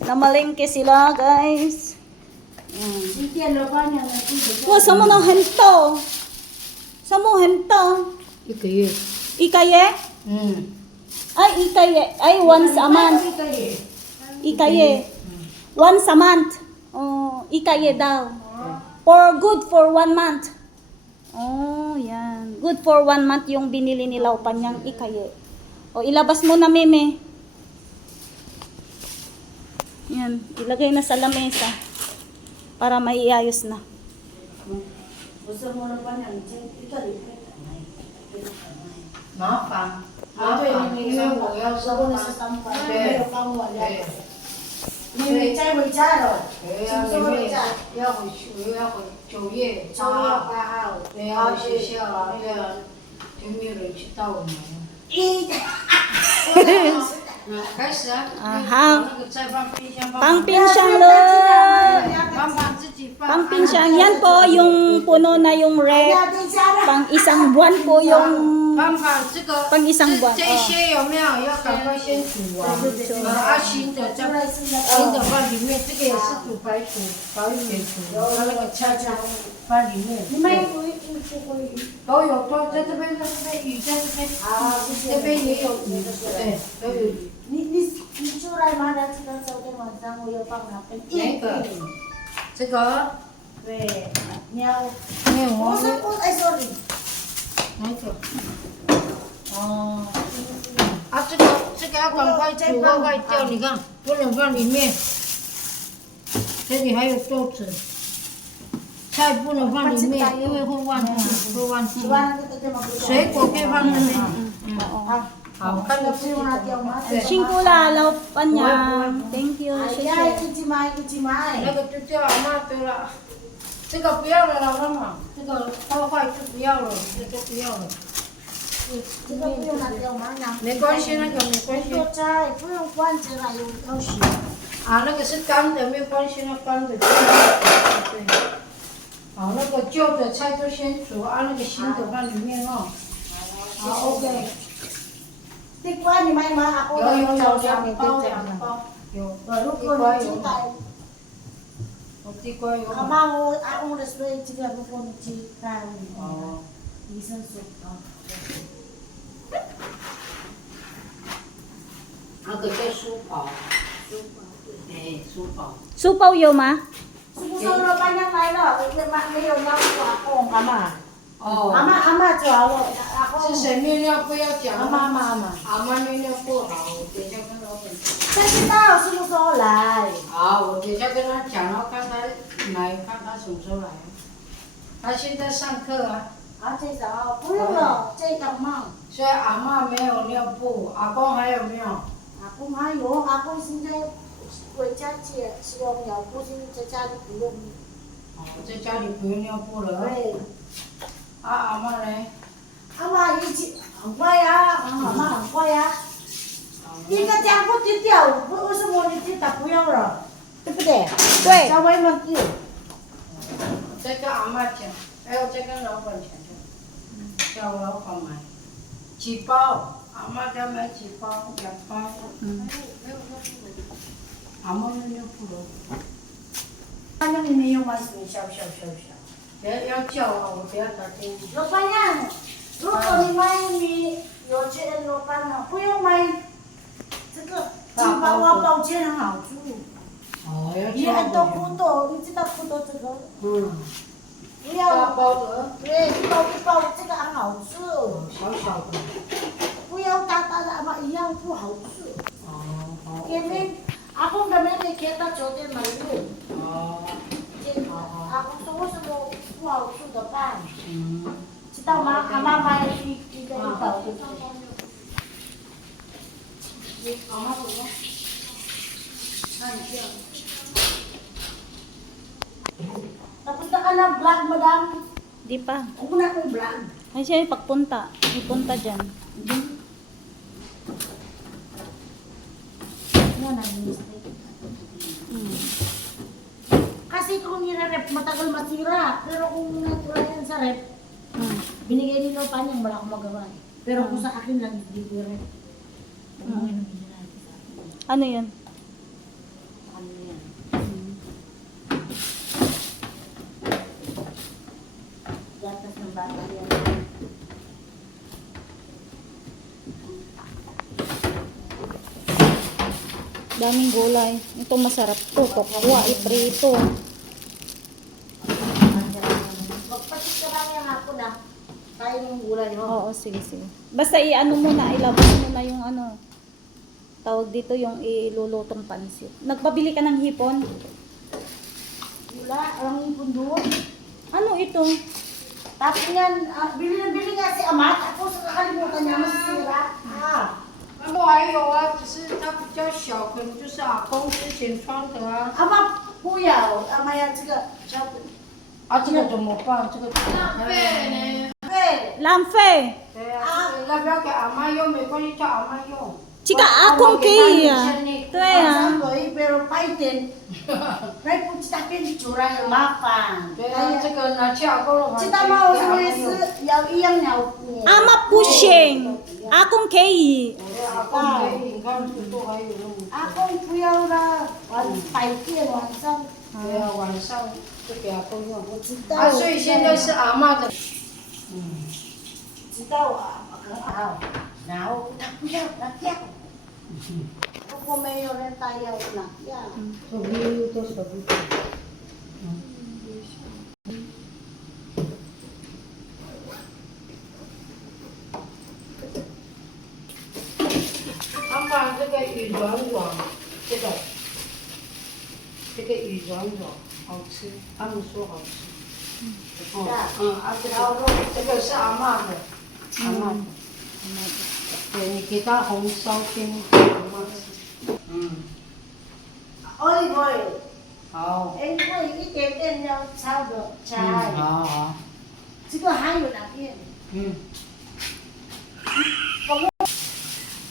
Namalengke sila, guys. Wah, sama na hento. Samo hento. Ikaye. Ikaye? Ay, ikaye. Ay, once a month. Ikaye. Once a month. Oh, ikaye daw. Good for 1 month. Oh, yan. Good for 1 month yung binili ni Laupan niyang ikaye. O, ilabas mo na, meme. Yan. Ilagay na sa lamesa. Para maiayos na.麻烦，因为我要上班。对。妹妹再回家了，对呀，什么时候回家？要回去，我要回9月9月8号。对呀，回学校啊，对呀，就没有人去到我们。开始啊！好那个再放冰箱，Pang pinsyang lo. 放自己放。 Pang pinsyang. Yan po yung puno na yung rep. Pang isang buwan po yung 放这个， pang isang buwan. 这些有没有要赶快先煮完？新的再新的放里面，这个也是煮白煮，白水煮，它那个菜放里面。你们有鱼？都有，都在这边，在这边鱼在这边，这边也有鱼，对，都有鱼。你出来嘛？来这个昨天晚上我有放那边。哪个？这个？对，喵。没有我是不哎，sorry。哪个？哦。啊，这个要赶快煮，会坏掉，你看，不能放里面。这里还有豆子，菜不能放里面，因为会忘记，会忘记。水果可以放那边。好，看着吃吗？ Singkula, Laupan niya. Thank you. 谢谢。那个就叫阿妈丢了，这个不要了，老妈妈，这个破坏就不要了，这个不要了。这个不用拿掉吗？没关系，那个没关系。不用关着了，有洗。啊，那个是干的，没有关系，那干的。对。好，那个旧的菜就先煮，那个新的放里面哦。好 ，OK。 地瓜你买吗？有2包。有。如果你知道，地瓜有。阿妈我的水这个如果你知道，医生说那个叫酥跑。哎，酥跑。 Supaw yo ma? 是不是老板娘来了？没有要阿公阿妈。 哦。阿妈就好了，阿公。是谁面料不要讲？阿妈。阿妈面料不好，我等一下跟老板讲。谁知道什么时候来？好，我等一下跟他讲，然后看他来，看他什么时候来。他现在上课啊。这早不用了，这个忙。所以阿妈没有尿布，阿公还有没有？阿公还有，阿公现在回家去使用尿布，现在在家里不用。哦，在家里不用尿布了。对。阿妈呢？阿妈以前很乖呀，阿妈很乖呀。一个家不丢掉，为什么你这打不要了？对不对？对。稍微嘛丢。再跟阿妈讲，还有再跟老板讲讲，叫老板买几包，阿妈再买几包，2包。阿妈没尿布了。反正你没有买什么小。要叫啊，我等下打电话。老板娘，如果你买你有钱老板娘不用买这个金包啊，保健很好处。哦，要你很多葡萄，你知道葡萄这个？不大要。包的。对，一包这个很好吃。小小的。不要大的，阿妈一样不好吃。哦，好。给妹，阿公的妹妹给他昨天买的。哦。阿公说为什么不好吃的饭？知道吗？阿妈买一个1包的。阿妈怎么？看一下。Napunta ka na vlog, madam? Di pa. Huwag na akong vlog. Ay siya pagpunta. Ipunta dyan. Yan, nag-mistake. Kasi kung nire-rep, matagal masira. Pero kung natural yan sa rep, binigay nila pa niya, wala akong magawa eh. Pero kung sa akin lang, hindi ko rep. Ano yan? Daming gulay. Ito masarap to. Tokwa, iprito. Magpatik ka lang yung hapon ah. Tayo yung gulay ho. Oo, sige, sige. Basta i-ano muna, ilabas muna yung ano. Tawag dito yung ilulutong pansit. Nagpabili ka ng hipon? Wala, ang ipon doon. Ano ito? Tapos yan, bili na bili nga si Amat. Ako sa kakalimutan niya, masisira. Ah. 那我还有啊，只是它比较小，可能就是阿公之前穿的啊。 Ama, kuya, ama yan, sige. 啊，这个怎么办？这个怎么办？ Hey, Lamfe! 对啊，这个要不要给阿妈用？没关系，叫阿妈用。 Chika, akong kaya. Ito ya. Sanggoy, pero paitin. May pun kita pin curang yang makan. 对啊，这个拿去阿公的房间 Cita 给 mau 阿妈 semua 用。 yau iyang nyau. Ama pushing. Akong kaya. 对，阿公可以，你看这都还有那么多。 Akong puyau lah, wan paitin wansang. 对啊，晚上就给阿公用。 Cita. 啊，所以现在是阿妈的。 Cita wa, makaaw. Nao, puyau, nakyak. Ako mayor rin tayo na. Yeah. 手臂都手臂。 他把这个鱼软软，这个鱼软软好吃，他们说好吃。这个是阿嬷的，阿嬷的。对，你给他红烧煎给阿嬷吃。Olive oil. 好。 Eh, ko item yung sabo, chai. 好好。 Siguro hayo na yan.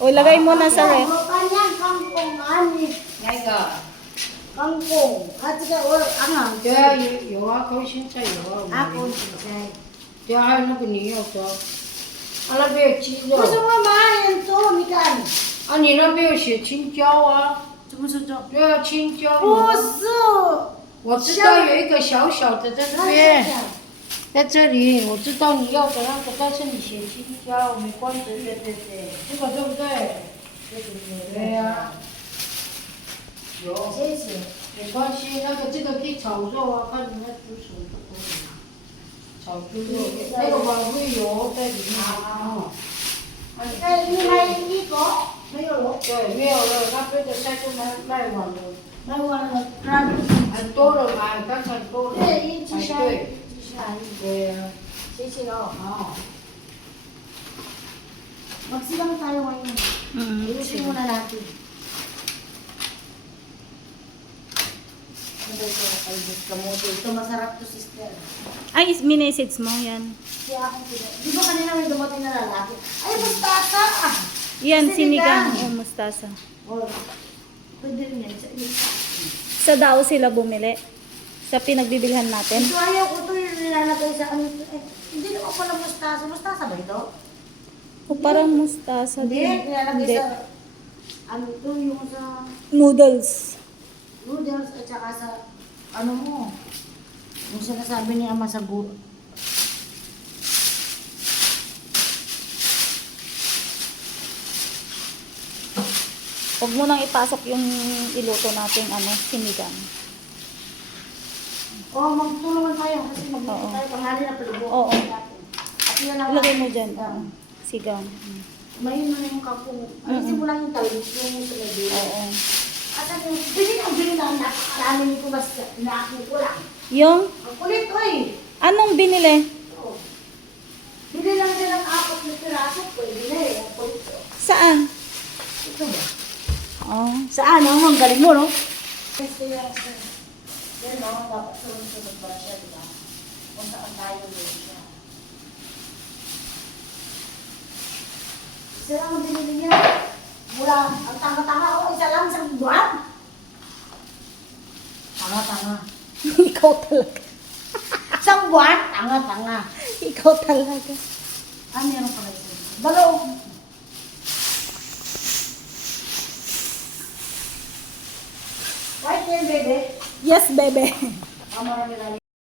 O, ilagay mo na sa ref. Kanyang kangkong ani. 那个， Kangkong. At saka angang. 对啊，有啊，高现在有啊。我们 Ako 有 chai. 对啊，还有那个你要的，啊那边有鸡肉， Gusto mo mahayan to, Mikan? 啊你那边有写青椒啊， Sumusunod. 对啊青椒。 Puso! 我知道有一个小小的在这边，在这里，我知道你要的那个，但是你写青椒没关系，对对对，这个对不对？对呀、有，谢谢。没关系，那个这个可以炒肉啊，看你要煮什么都可以。炒猪肉，那个碗会油在里面啊。 Eh, ini may iko. May ulo. 对，没有了，那边的菜就卖完了， May wala crab. 很多人买，刚才很多人 Eh, yung 排 chisay. 队。 Chisay. 对呀、 Sisi lo. 好。 Magsilang tayo ngayon. Ilusin muna natin. Ano ito? Albus kamote. Ito masarap to, sister. Ay, minessage mo yan. Kaya akong di ba kanina may dumating na lalaki? Ay, mustasa! Yan, Sinigang. sinigang o mustasa. Oh, pwede rin yan. Sa Dao sila bumili. Sa pinagbibilhan natin. Ito ayaw ko ito yung nilalagay sa ano. Eh, hindi naman pala mustasa. Mustasa ba ito? O parang mustasa Hindi, din. nilalagay Hindi. sa ano ito yung sa Noodles. noodles at saka sa ano mo. Yung sinasabi ni Ama sa guro. Huwag mo nang ipasok yung iluto natin ano, sinigang. Oh, magtulungan tayo kasi Oo. magluto tayo panghali na palubo. Oo. At yun ang Ilagay mo dyan. Oo. Sigang. Mayin mo na yung kakong. Alisin mo lang yung talis yung sa medyo. Oo. At ano, pwede nang bilhin na napakarami nito basta inaakit ko lang. Yung, Ang kulit ko eh. anong binili? Oo. Bili lang din ng 4 na piraso, pwede na eh. Ang kulit ko. Saan? Ito ba? Oh. Saan? Ang galing mo, no? Gusto yan. Yan, no? Dapat sunod-sunod ba siya, di ba? Kung saan tayo doon siya. Isa lang ang binili niya. Mula, ang tanga-tanga ako, isa lang sa buwan. Tanga-tanga. Ikaw talaga. Isang buwan, tanga-tanga. Ikaw talaga. Ah, meron pala isa. Dalaw. Right there, baby. Yes, bebe. Ah, marami